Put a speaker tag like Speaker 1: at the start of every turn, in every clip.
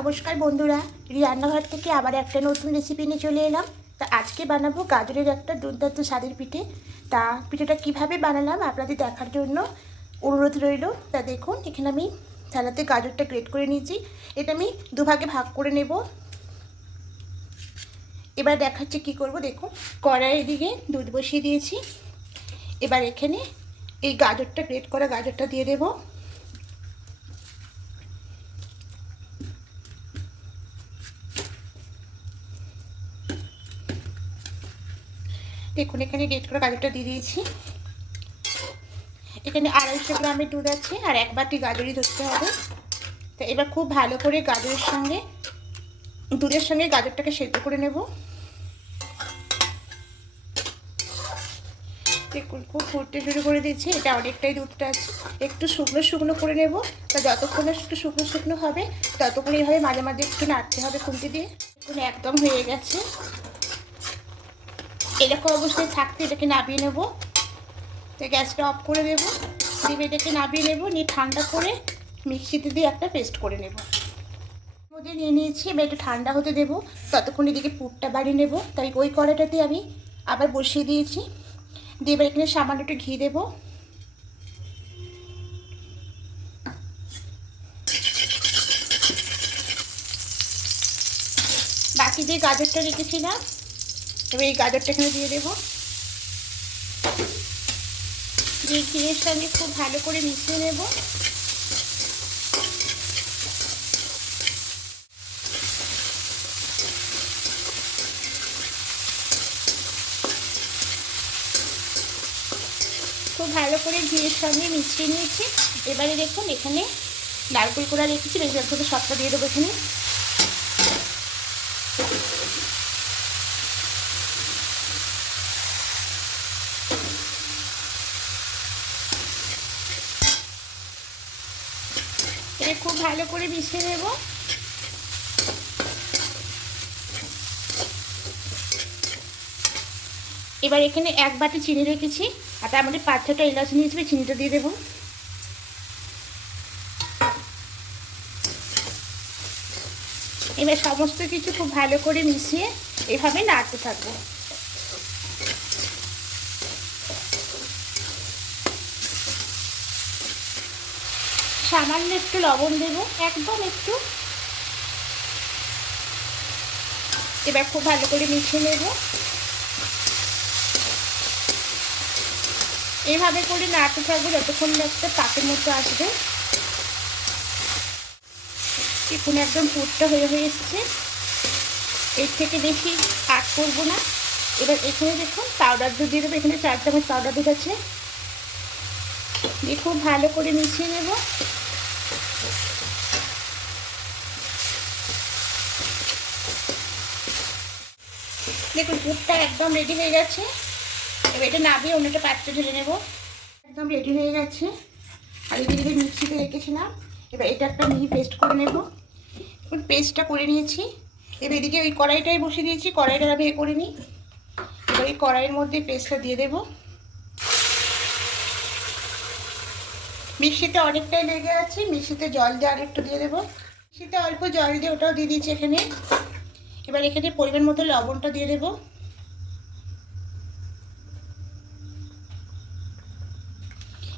Speaker 1: নমস্কার বন্ধুরা। রান্নাঘর থেকে আবার একটা নতুন রেসিপি নিয়ে চলে এলাম। তা আজকে বানাবো গাজরের একটা দুর্দান্ত স্বাদের পিঠে। তা পিঠেটা কীভাবে বানালাম আপনাদের দেখার জন্য অনুরোধ রইল। তা দেখুন, এখানে আমি থালাতে গাজরটা গ্রেট করে নিয়েছি। এটা আমি দুভাগে ভাগ করে নেব। এবার দেখাচ্ছে কি করব, দেখুন। কড়াইয়ের দিকে দুধ বসিয়ে দিয়েছি। এবার এখানে এই গাজরটা গ্রেট করা গাজরটা দিয়ে দেবো। দেখুন, এখানে গ্রেট করে গাজরটা দিয়ে দিয়েছি। এখানে আড়াইশো গ্রামের দুধ আছে আর এক বাটি গাজরই ধরতে হবে। তো এবার খুব ভালো করে গাজরের সঙ্গে, দুধের সঙ্গে গাজরটাকে সেদ্ধ করে নেব। দেখুন, খুব ফুটতে শুরু করে দিয়েছি। এটা অনেকটাই দুধটা আছে। একটু শুকনো শুকনো করে নেব। তা যতক্ষণ একটু শুকনো শুকনো হবে, ততক্ষণ এইভাবে মাঝে মাঝে একটু নাড়তে হবে খুঁটি দিয়ে। একদম হয়ে গেছে। এরকম অবস্থায় থাকতে এটাকে নাবিয়ে নেব। তো গ্যাসটা অফ করে দেবো দিয়ে এটাকে নাবিয়ে নেব, নিয়ে ঠান্ডা করে মিক্সিতে দিয়ে একটা পেস্ট করে নেব। মধ্যে নিয়ে নিয়েছি, এবার একটু ঠান্ডা হতে দেবো। ততক্ষণ এদিকে পুরটা বাড়িয়ে নেব। তাই ওই কড়াইটাতে আমি আবার বসিয়ে দিয়েছি। দিয়ে এবার এখানে সামান্য একটু ঘি দেবো। বাকি যে গাজরটা রেখেছিলাম এবার এই গাজরটা এখানে দিয়ে দেবো। দিয়ে ঘিয়ের সঙ্গে খুব ভালো করে মিশিয়ে নেব। খুব ভালো করে ঘিয়ের সঙ্গে মিশিয়ে নিয়েছি। এবারে দেখুন এখানে নারকেল কোড়া রেখেছি করে সবটা দিয়ে দেবো এখানে। এটা খুব ভালো করে মিশিয়ে নেব। এবার এখানে এক বাটি চিনি রেখেছি, আর তার মধ্যে পাঁচ ছটা এলাচ নিয়েছি, চিনিটা দিয়ে দেবো। এবার সমস্ত কিছু খুব ভালো করে মিশিয়ে এভাবে নাড়তে থাকব। সামান্য একটু লবণ দেব, একদম একটু। এবার খুব ভালো করে মিশিয়ে নেব। এইভাবে করে নাড়তে থাকব যতক্ষণ একটা পাকের মতো আসবে। দেখুন একদম পুরটা হয়ে হয়ে এসছে। এর থেকে বেশি আট করব না। এবার এখানে দেখুন পাউডার দুধ দিয়ে দেবো, এখানে চার চামচ পাউডার দুধ আছে। দিয়ে খুব ভালো করে মিশিয়ে নেব। দেখুন দুধটা একদম রেডি হয়ে গেছে। এবার এটা নাবিয়ে অন্য একটা পাত্রে ঢেলে নেব। একদম রেডি হয়ে গেছে। আর এদিকে মিক্সিতে রেখেছিলাম, এবার এটা একটা মিহি পেস্ট করে নেব। এখন পেস্টটা করে নিয়েছি। এবার এদিকে ওই কড়াইটাই বসে দিয়েছি, কড়াইটা আমি এ করে নিই। এবার এই কড়াইয়ের মধ্যে পেস্টটা দিয়ে দেবো। মিক্সিতে অনেকটাই লেগে আছে, মিক্সিতে জল দিয়ে আরেকটু দিয়ে দেবো। মিক্সিতে অল্প জল দিয়ে ওটাও দিয়ে দিচ্ছি এখানে। এবার এখানে পরিমাণ মতো লবণটা দিয়ে দেবো।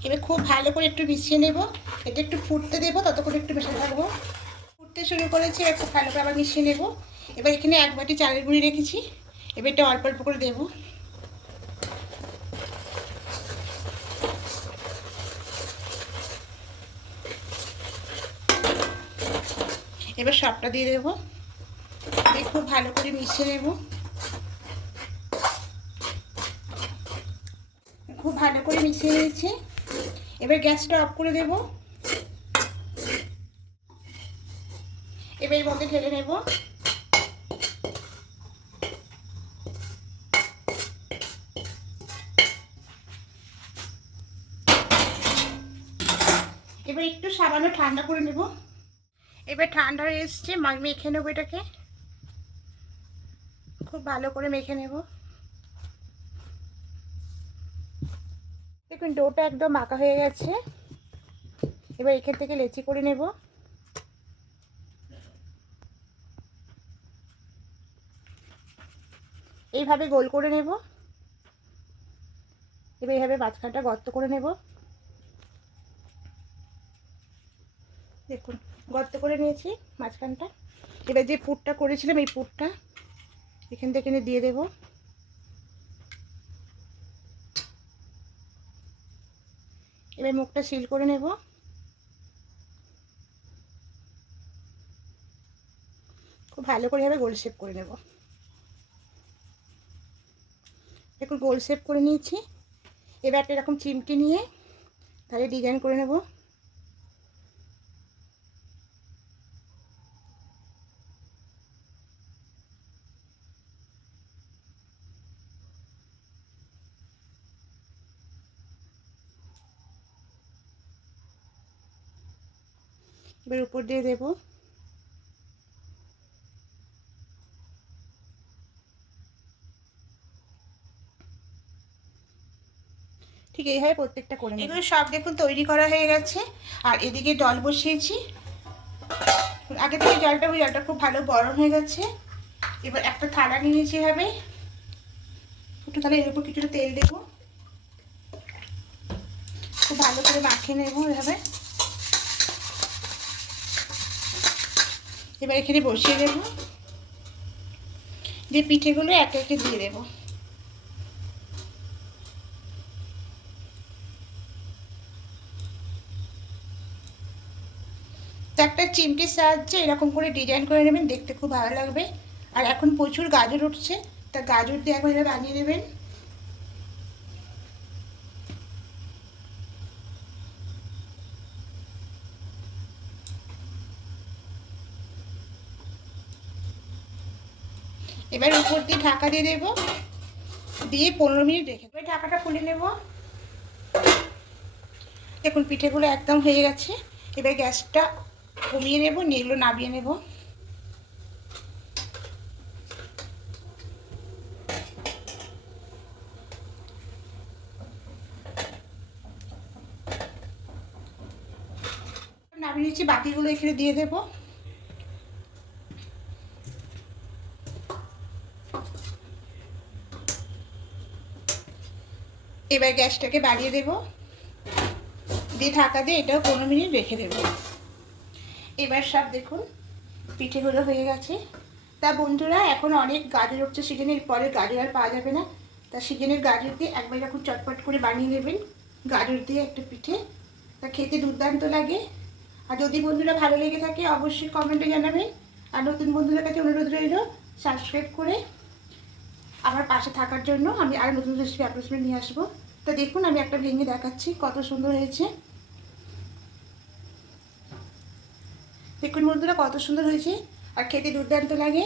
Speaker 1: এবার খুব ভালো করে একটু মিশিয়ে নেব। এটা একটু ফুটতে দেবো, ততক্ষণ একটু মেশে থাকব। ফুটতে শুরু করেছি, এবার খুব ভালো করে আবার মিশিয়ে নেব। এবার এখানে এক বাটি চালের গুঁড়ি রেখেছি, এবার এটা অল্প অল্প করে দেবো। এবার সবটা দিয়ে দেবো। ভালো করে মিশিয়ে নেব। খুব ভালো করে মিশিয়ে নিয়েছি। এবার গ্যাসটা অফ করে দেব। এবার মধ্যে ঢেলে নেব। এবার একটু সামান্য ঠান্ডা করে নেব। এবার ঠান্ডা হয়ে এসছে মেখে নেব এটাকে। খুব ভালো করে মেখে নেব। দেখুন, ডোটা একদম মাখা হয়ে গেছে। এবার এখান থেকে লেচি করে নেব। এইভাবে গোল করে নেব। এবার এইভাবে মাঝখানটা গর্ত করে নেব। দেখুন, গর্ত করে নিয়েছি মাঝখানটা। এবার যে পুটটা করেছিলাম, এই পুটটা এখান থেকে দিয়ে দেব। এবার মুখটা সিল করে নেব। খুব ভালো করে এভাবে গোল শেপ করে নেব। এখন গোল শেপ করে নিয়েছি। এবার একটা এরকম চিমটি নিয়ে তাহলে ডিজাইন করে নেব। এবার উপর দিয়ে দেবো। ঠিক এইভাবে প্রত্যেকটা করে এগুলো সব দেখুন তৈরি করা হয়ে গেছে। আর এদিকে জল বসিয়েছি। আগে থেকে জলটা, ওই জলটা খুব ভালো গরম হয়ে গেছে। এবার একটা থালা নিয়ে নিয়েছি এভাবে। একটু তাহলে এর উপর কিছুটা তেল দেবো। খুব ভালো করে মাখিয়ে নেব এভাবে। এবার এখানে বসিয়ে দেবো। দিয়ে পিঠেগুলো একে একে দিয়ে দেবো। একটা চিমটির সাহায্যে এরকম করে ডিজাইন করে নেবেন, দেখতে খুব ভালো লাগবে। আর এখন প্রচুর গাজর উঠছে, তা গাজর দিয়ে একবার বানিয়ে নেবেন। এবার উপর দিয়ে ঢাকা দিয়ে দেবো। দিয়ে পনেরো মিনিট রেখে এবার ঢাকাটা খুলে নেব। দেখুন, পিঠেগুলো একদম হয়ে গেছে। এবার গ্যাসটা কমিয়ে নেব নিয়ে এগুলো নামিয়ে নেব। নামিয়ে নিচ্ছি, বাকিগুলো এখানে দিয়ে দেবো। এবার গ্যাসটাকে বাড়িয়ে দেব। দিয়ে ঢাকা দিয়ে এটাও পনেরো মিনিট রেখে দেব। এবার সব দেখুন, পিঠেগুলো হয়ে গেছে। তা বন্ধুরা, এখন অনেক গাজর উঠছে সিজনের পরে গাজর আর পাওয়া যাবে না। তা সিজনের গাজর দিয়ে একবার এরকম চটপট করে বানিয়ে নেবেন গাজর দিয়ে একটা পিঠে। তা খেতে দুর্দান্ত লাগে। আর যদি বন্ধুরা ভালো লেগে থাকে, অবশ্যই কমেন্টে জানাবেন। আর নতুন বন্ধুদের কাছে অনুরোধ রইল, সাবস্ক্রাইব করে আমার পাশে থাকার জন্য আমি আরও নতুন রেসিপি আপনার সামনে নিয়ে আসব। তো দেখুন, আমি একটা ভেঙে দেখাচ্ছি, কত সুন্দর হয়েছে। দেখুন বন্ধুরা, কত সুন্দর হয়েছে। আর খেতে দুর্দান্ত লাগে।